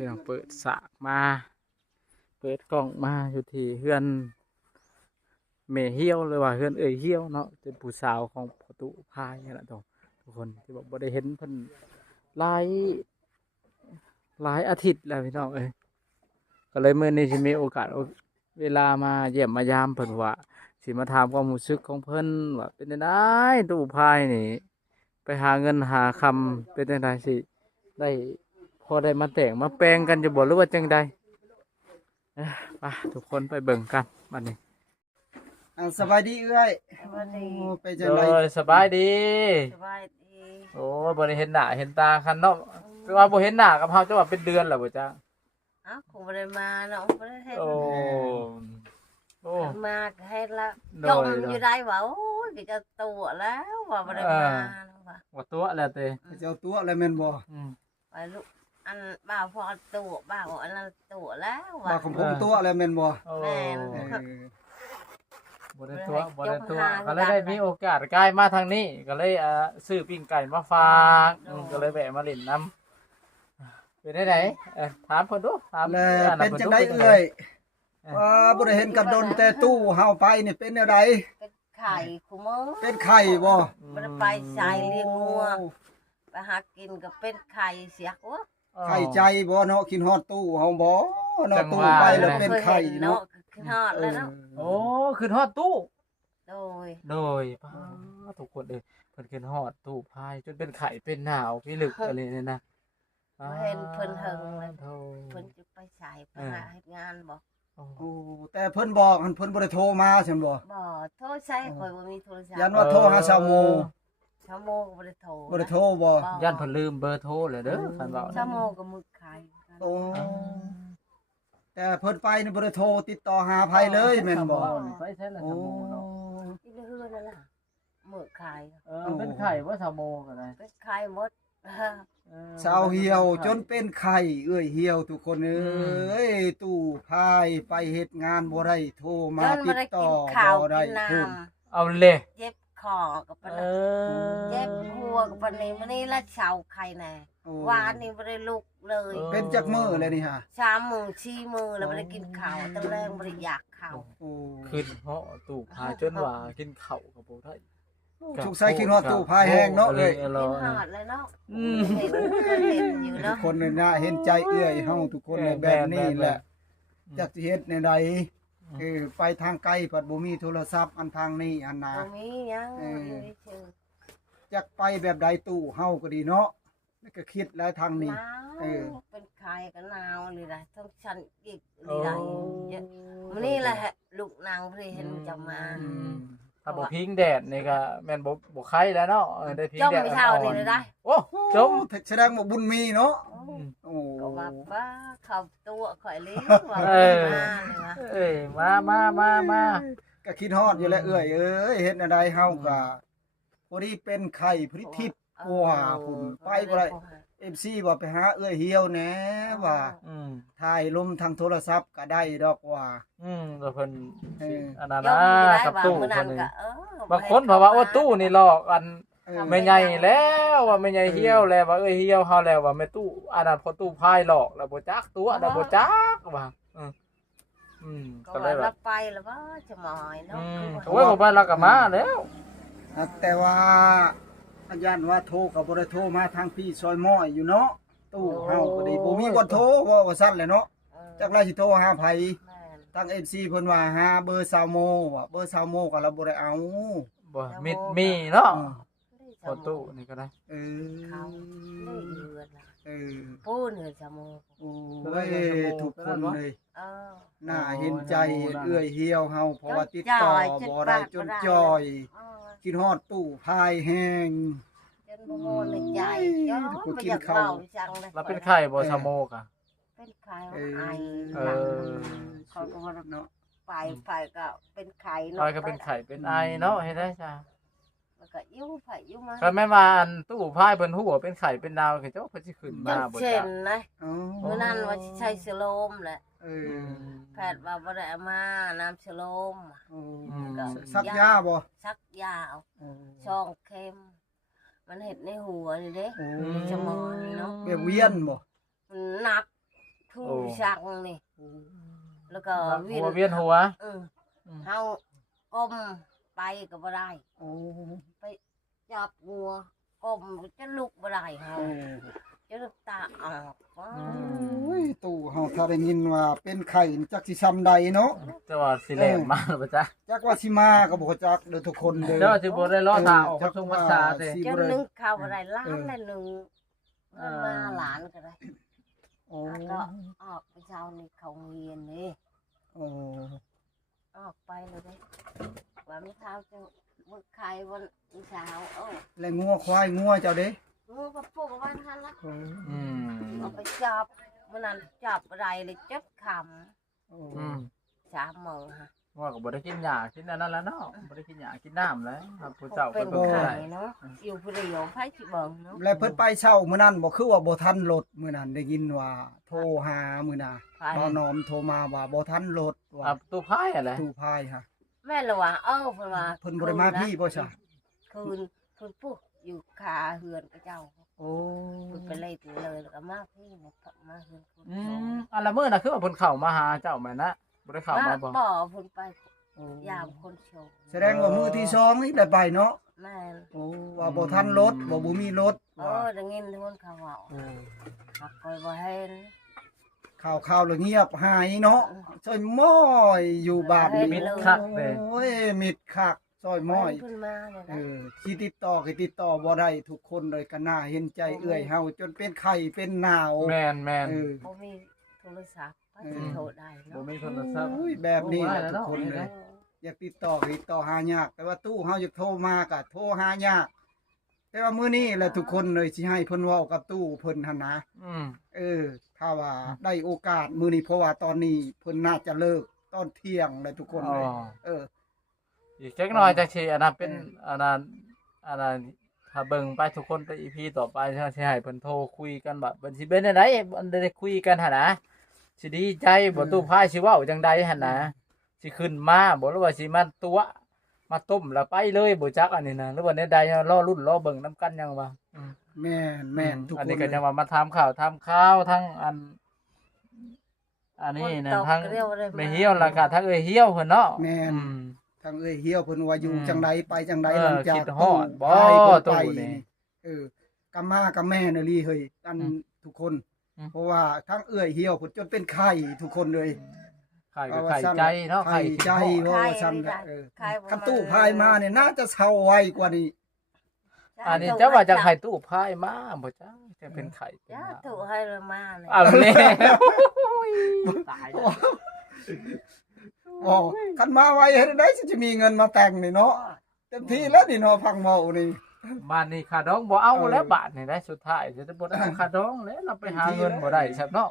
พี่น้องเปิดสากมาเปิดกล่องมาอยู่ที่เฮือนเมเฮียวเลยว่าเฮือนเอ่ยเฮียวเนาะเป็นผู้สาวของประตูพายนี่แหละทุกคนที่บอกบ่ได้เห็นเพิ่นหลายอาทิตย์แล้วพี่น้องก็เลยมื้อนี้สิมีโอกาสเวลามาเยี่ยมมายามเพิ่นว่าสิมาถามความรู้สึกของเพิ่นว่าเป็นจังได๋ตู้พายนี่ไปหาเงินหาคำเป็นจังไดสิได้พอได้มาแต่งมาแปลงกันจะบ่หรือว่าจังใดไปทุกคนไปเบิ่งกันบัดนี้ สบายดีเอ้ย สวัสดี โอ้ไปจังได สบายดี สบายดี โอ้บ่ได้เห็นหน้าเห็นตาคันเนาะคือว่าบ่เห็นหน้ากับเฮาจังว่าเป็นเดือนแล้วบ่จ้า อ้าวคงไม่ได้มาเนาะไม่ได้เห็น โอ้โอ้ มาก็ให้ละ โด จ ย ม โดย อยู่ได้ว่าโอ้ยก็จะตัวแล้วว่าไม่ได้มาว่า ว่าตัวแล้วเต้ เจ้าตัวอะไรแม่นบ่ อืม ว่าลูกอันบ่าวพอตัวบ่าวอันนั้นตัวแล้วว่า ว่าของผมตัวอะไรแม่นบ่ โอ้ แม่น เออ บ่ได้ตัวบ่ได้ตัว จงหา ก็เลยได้มีโอกาสใกล้มาทางนี้ก็เลยซื้อปิ้งไก่มาฝากก็เลยแวะมาเล่นน้ำเป็นได้ไหนถามเพิ่นดูถาม แล้วเป็นจังไดเอ้ยว่าบ่ได้เห็นกันดนแต่ตู้เฮาไปนี่เป็นแนวใด เป็นไข่คุมือ เป็นไข่บ่ ไม่ได้ไปใส่เลี้ยงงัวไปหากินก็เป็นไข่เสียกวะ ไข่ใจบ่เนาะกินฮอดตู้เฮาบ่เนาะตู้ไปแล้วเป็นไข่เนาะ ขึ้นฮอดแล้วเนาะ โอ้ขึ้นฮอดตู้ โดย โดยทุกคนเพิ่นขึ้นฮอดตู้พายจนเป็นไข่เป็นหนาวพี่ลึกอะไรเนี่ยนะ เห็นเพิ่นเฮิงเลย โธ่ เพิ่นจะไปใส่ไปหาเฮ็ดงานบ่ โอ้แต่เพิ่นบอกหั่นเพิ่นบ่ได้โทรมาซั่นบ่ บ่โทรใช้ข่อยบ่มีโทรศัพ ยัน ท์ ว่าโทรหาชาวโม ชั่วโมงก็บ่ได้โทร บ่ได้โทรบ่ ย่านเพิ่นลืมเบอร์โทรเลยเด้อคันเว้า ชั่วโมงก็มึกขาย โอ้แต่เพิ่นไปนี่บ่ได้โทรติดต่อหาไผเลยแม่นบ่ ไปใช่ละ โอ้ สามโมงเนาะ ที่เฮือนนั่นล่ะมึกขาย เป็นไข่ว่าสามโมงก็ได้ เป็นขายหมด สาวเหี่ยวจนเป็นไข้เอ้ยเหี่ยวทุกคนเอ้ยตู้พายไปเฮ็ดงานบ่ได้โทรมา จน ติ บ่ ด ได้ ต่ กิ อน ข้าว บ่ได้ กินน้ พูด เอาเลย ำเจ็บคอก็ปาน เอ นั้น อ เจ็บหัวก็ปานนี้มื้อนี้ละเช้าไข่แน่ โอ้ วานนี้บ่ได้ลุกเลย เป็นจักมื้อเลยนี่ฮะ 3 มื้อ4มื้อแล้วบ่ได้กินข้าวตั้งแรงบ่ได้อยากข้าว โอ้ ขึ้นเหาะตู้พายจนว่ากินข้าวก็บ่ได้ ทุกใส่กินฮอดตู้พายแห้งเนาะเอ้ย กินฮอดเลยเนาะ อืม เห็นอยู่ ทุก เนาะ คนนี่น่าเห็นใจเอื้อยเฮาทุกคนเลยแบบนี้แหละจักสิเฮ็ดแนวใดไปทางไกลปัดบ่มีโทรศัพท์อันทางนี้อันน่ะ บ่มีหยังอยู่เฉย จักไปแบบใดตู้เฮาก็ดีเนาะแล้วก็คิดแล้วทางนี้ หนาว เออ เป็นใครก็หนาวเลยนะต้องฉันอีกเลยนะวันนี้แหละลูกนางเพลเห็นจะมา ถ้าบ่พิงแดดนี่ก็แม่นบ่ไข่แล้วเนาะได้พิง จม แดด ไม่เท่านี่เลยได้ โอ้จม แสดงว่าบุญมีเนาะโอ้ ก็ว่าป้าเขาตัวข่อยเลี้ยงว่ามาเลยนะ เอ้ยมา ก็คิดฮอดอยู่แล้วเอ้ยเฮ็ดอะไรเฮาก็พอดีเป็นไข้พอดีทิพย์กว่าพุ่นไปบ่ได้ FC ว่าไปหาเอ้ยเหี่ยวแหน่ว่า อืม ถ่ายลมทางโทรศัพท์ก็ได้ดอกว่า ก็เพิ่น เออ อันนั้น จม นะ อยู่ได้ กับ ว่า ตู้ มื้อนั้ เพิ่ น นนี่ ก็บางคนเพราะว่าโอ้ตู้นี่หลอกอัน เออ แม่ใหญ่แล้วว่าแม่ใหญ่เหี่ยวแล้วว่าเอ้ยเหี่ยวเฮาแล้วว่าแม่ตู้อันนั้นพอตู้พายหลอกแล้วบ่จักตัวแล้วบ่จักว่าก็ ก็ เลยแบ รั บบ ไปแล้วว่าจะมอยเนาะ โอ้ยบ่ไปแล้วก็มาแล้ว แต่ว่าอาจารย์ว่าโทรก็บ่ได้โทรมาทางพี่ซอยม้อยอยู่เนาะตู้เฮาก็ดีบ่มีบ่โทรว่าซั่นแหละเนาะจักไรสิโทรหาไผ แม่น ทาง FC เพิ่นว่าหาเบอร์ซาวโมว่าเบอร์ซาวโมก็เราบ่ได้เอา บ่มีเนาะ อืม พอตู้นี่ก็ได้ เออ เขาไม่เอือนล่ะ เออ ปูนเหือจมูก โอ้ยทุกคนเลย เออ น่าเห็นใจเอื้อยเหี่ยวเฮาเพราะว่าติดต่อบ่ได้จนจอย คิดฮอดตู้พายแห้ง จนบ่โมในใจย้อนบ่อยากเว้าจังเลย แล้วเป็นไข่บ่ชะโมกอ่ะ เป็นไข่ไอ เออ เขาก็ว่า เนาะ ไปก็เป็นไข่ ไข่ก็เป็นไข่เป็นไอเนาะเฮ็ดได้จ้ะ แล้วก็ยิ้วไผยิ้วมา ก็แม่นว่าอันตู้พายเพิ่นฮู้ว่าเป็นไข่เป็นดาวคือเจ้าเพิ่นสิขึ้น จ มาน บ่ เช่ จ้ะ นนะ อ๋อ มื้อนั้นว่าสิใช้สโลมแหละ เออ แพทย์ว่าบ่ได้เอามาน้ำสโลม โอ้ ก็ สักยาบ่ ซักยาเอา โอ้ ช่องเข็มมันเห็ดในหัวนี่เด้ โอ้ ในสมองนี่เนาะ แบบเวียนบ่ มันหนัก ทูชักนี่แล้วก็ หัวเวียนหัว เฮาก้มไปก็บ่ได้ โอ้ ไปจับงัวก้มจะลุกบ่ได้เฮา โอ้ จะน้ำตาออกว้า โอ้ยตู่เฮาถ้าได้ยินว่าเป็นไข้จักสิซ้ำใดเนาะ แต่ว่าสิแล่นมาบ่จ๊ะ จักว่าสิมาก็บ่จักเด้อทุกคนเด้อ เดี๋ยวสิบ่ได้รอท่าออกชงพรรษาเด้ จะนึงเข้าบ่ได้ล้านละหนึงมาหลานก็ได้ โอ้ แล้วก็ออกไปเช้านี่เขาเรียนนี่ โอ้ ออกไปเลยได้วันเช้าจะวันใครวันเช้าแล้วงัวควายงัวเจ้าเด้ งูก็ปลูกวันทันละ อืม เอาไปจับมันนั้นจับอะไรเลยจับค โอ้ อืม ำ3 โมงฮะ ว่าก็บ่ได้กินหญ้ากินอันนั้นแล้วเนาะบ่ได้กินหญ้ากินน้ำแล้วครับผู้เจ้า เป็ เพิ่ น นบ่ ไข่ ได้ เนาะอยู่ผู้เดียวไผสิเบิ่งเนาะ แล้วเพิ่นไปเช้ามื้อนั้นบ่คือว่าบ่ทันรถมื้อนั้นได้ยินว่าโทรหามื้อน่ะ ไผ บ่นอมโทรมาว่าบ่ทันรถว่า ตู้พายอะไร ตู้พายฮะ แม่ละว่าเพิ่นว่า เพิ่นบ่ได้มาพี่บ่ซะ คืนเพิ่นปุ๊กอยู่ขาเฮือนกับเจ้า โอ้ เพิ่นไปเลยเลยแล้วก็มาพี่เนี่ยมาเฮือนคุณ อันละมื้อน่ะคือว่าเพิ่นเข้ามาหาเจ้าแม่นนะบ่ได้เข้ามาบ่ บ่เพิ่นไป โอ้ ยามคนโชว์ แสดงว่ามื้อที่2นี่ได้ไปเนาะ แม่น โอ้ว่าบ่ทันรถบ่มีรถว่า ได้ยินทุกคนเขาเว้า โอ้ หักคอยบ่เห็น ข่าวแล้วเงียบหายเนาะซอยม้อยอยู่บ้าน มิดคักเด้ โอ้ยมิดคักซอยม้อย เพิ่นมาเนี่ย เอ นะ อที่ติดต่อก็ติดต่อบ่ได้ทุกคนเลยก็น่าเห็นใจเอื้อยเฮาจนเป็นไข้เป็นหนาว แม่นแม่น เออ บ่มีโทรศัพท์ไปสิโทรได้ บ่ เนาะ มีโทรศัพท์ โอ้ยแบบนี้แหละ โอ้ย ทุกคน แล้ว เล เนาะ ยอยากติดต่อก็ติดต่อหายาก แต่ว่าตู้เฮาอยากโทรมาก็โทรหายาก แต่ว่ามื้อนี้แหละทุกคนเลยสิให้เพิ่นเว้ากับตู้เพิ่นหั่นนะ อืม เออ ถ้าว่าได้โอกาสมื้อนี้เพราะว่าตอนนี้เพิ่นน่าจะเลิกตอนเที่ยงเลยทุกคน อ๋อ เลยเออ อีกจักหน่อยจักสิอันนั้นเป็นอันนั้นถ้าเบิ่งไปทุกคนไป EP ต่อไปสิให้เพิ่นโทรคุยกันแบบเพิ่นสิเป็นจังไดอันได้คุยกันหั่นนะสิดีใจบ่ตู้พายสิเว้าจังใดหั่นนะสิขึ้นมาบ่หรือว่าสิมาตัวมาต้มแล้วไปเลยบ่จักอันนี้นะหรือว่าในใดรอรุ่นรอเบิ่งนํกันยังว่า แม่นแม่นทุก อัน คน นี้ก็ เล จะ ย ว่ามาทำข่าวทั้งอันนี้นะทั้งไม่เหี่ยวแล้วก็ทั้งเอ้ยเหี่ยวเพิ่นเนาะ แม่น อืม ทางเอ้ยเฮียวเพิ่นว่าอยู่จังไดไปจังได เออ หลังจาก คิดฮอดบ่ ให้เพิ่น ตู้ ไป นี่ เออกับมากับแม่น่ะลีเฮ้ยอัน อืม ทุกคน อืม เพราะว่าทั้งเอ้ยเฮียวเพิ่นจนเป็นไข้ทุกคนเลย ไข่ก็ไข่ใจเนาะ ไข้ใจ คิดฮอด ว่าซั่น ไข้ เออ ไข้บ่ คันตู้พายมาเนี่ยน่าจะเซาไวกว่านี้ อันนี้เจ้าว่าจะไข่ตู้พายมาบ่จ้าจะเป็นไข่ จ้าถูกให้ละมาเลย เอาแล้วตายแล้ว อ๋อคันมาไวเฮ็ดได้สิจะมีเงินมาแต่งนี่เนาะเต็มที่แล้วนี่เนาะพังเมานี่ บ้านนี้ค่าดองบ่เอาแล้วบาทนี่ได้สุดท้ายจะบ่ได้เอาค่าดองแล้วเราไปหาเงินบ่ได้ครับเนาะ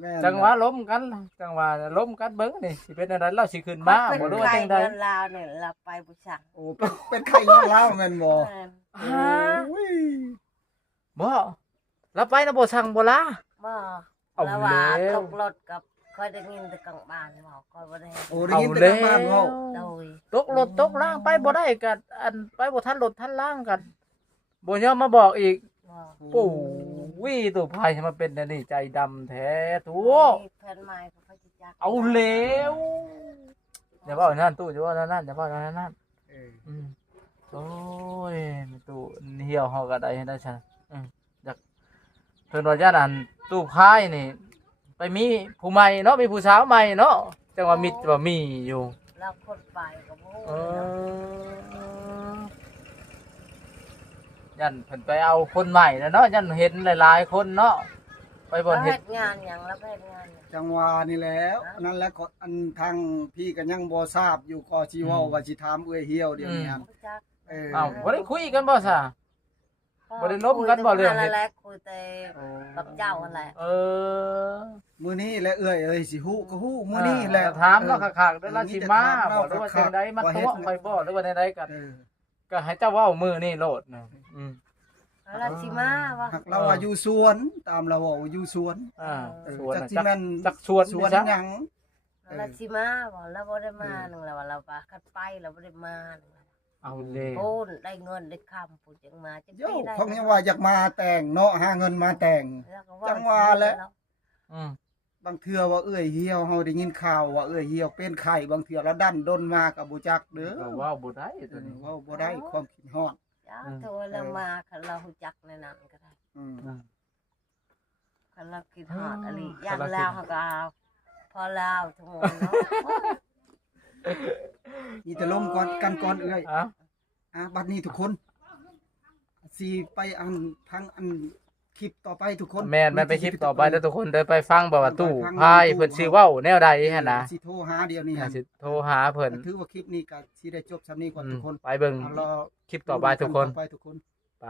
แม่น จังหวะล้มกันจังหวะล้มกันเบิ่งนี่สิเป็นอะไรเราสิขึ้นมาบ่รู้ว่าจังใด เงินลาวเนี่ยเราไปบุชัง โอ้เป็นไข้เงาลาวแม่นบ่ แม่น ฮะ โอ้ย บ่แล้วไปนะบ่สั่งบ่ล่ะ บ่ เอา แล้วว่า แล้ว ตกรถกับเคยได้ยินแต่กลางบ้านบอกคอยบ่ได้ โอ้ได้ยินแต่ทางบ้านเว้า โดย ตกรถตกล่างไปบ่ได้ก็อันไปบ่ทันรถทันล่างกันบ่ยอมมาบอกอีก บอก ปู่วิตัวพายมาเป็นอันนี่ใจดำแท้ตัว มีเพิ่นใหม่ก็พระจักร เอาแล้วอย่าว่าอย่างนั้นตู้อย่าว่าอย่างนั้นอย่าว่าอย่างนั้น เออ โอ้ยตู้เหี่ยวเฮาก็ได้ให้ได้ซะอยากเพิ่นว่าญาติอันตู้พายนี่ ไปมีผู้ใหม่เนาะมีผู้สาวใหม่เนาะจังว่ามิตรว่ามีอยู่ แล้วคนไปก็บ่ เอ รู้ ยันเพิ่นไปเอาคนใหม่แล้วเนาะยันเห็นหลายๆคนเนาะไปบ่ แล้ว เฮ็ เฮ็ ด ดงานหยังแล้วเฮ็ดงานหยัง จังหวะนี่แหล้วนั่นแหละก็อันทางพี่ก็ยังบ่ทราบอยู่ก็สิเว้าว่าสิถามเอื้อยเหี่ยวเดี๋ยวนี้หั่น พระจักร เออ อ้าวบ่ได้คุยกันบ่ซะ บ่ได้ล้มกันบ่เรื่องเฮ็ เฮ็ ด ดแหละคุยแต่กับเจ้านั่นแหละ เออ มื้อนี้แหละเอื้อยเอ้ยสิฮู้ก็ฮู้มื้อนี้แหละ ถามแล้วคักๆเด้อราชิมาบ่หรือว่าจังไดมาตัวข่อยบ่หรือว่าจังไดก็ เออ ก็ให้เจ้าเว้ามื้อนี้โลดนะอืม แล้วสิมาว่า หักเราว่าอยู่สวนตามเราเว้าอยู่สวน อ่า เออ สวน จัก น่ะ สิ จัก แม่น จักสวน สวน จัก หยัง แล้วสิมาบ่แล้วบ่ได้มานึงแล้วว่าเราว่าคัดไปแล้วบ่ได้มานึง เอาเลย โอ้นได้เงินได้คำผู้จังมาจัง โย ปีได้ เขายังว่าอยากมาแต่งเนาะหาเงินมาแต่ง แล้วก็ จังหวะแหละ อืม บางเทื่อว่าเอื้อยเหี่ยวเฮาได้ยินข่าวว่าเอื้อยเหี่ยวเป็นไข้บางเทื่อแล้วดันดนมาก็บ่จักเด้อ ก็เว้าบ่ได้ตัวนี้ เว้าบ่ได้ความคิดฮอด จ้าตัวเรามาคันเรารู้จักในนั้นก็ได้ อืม คันเราคิดฮอดอะไรย่างแล้วเขาก็เอาพอแล้วทั้งหมดเนาะ มีแต่ลมก่อนกันก่อนเอื้อย อ้าว บัดนี้ทุกคนสิไปอันพังอันคลิปต่อไปทุกคน แม่นมันไปคลิปต่อไปเด้อทุกคนเด้อไปฟังบ่ว่าตู้พายเพิ่นสิเว้าแนวใดหั่นนะ สิโทรหาเดี๋ยวนี้ สิโทรหาเพิ่น ถือว่าคลิปนี้ก็สิได้จบซำนี้ก่อนทุกคน ไปเบิ่ง เอารอ คลิปต่อไปทุกคน ต่อไปทุกคน ไป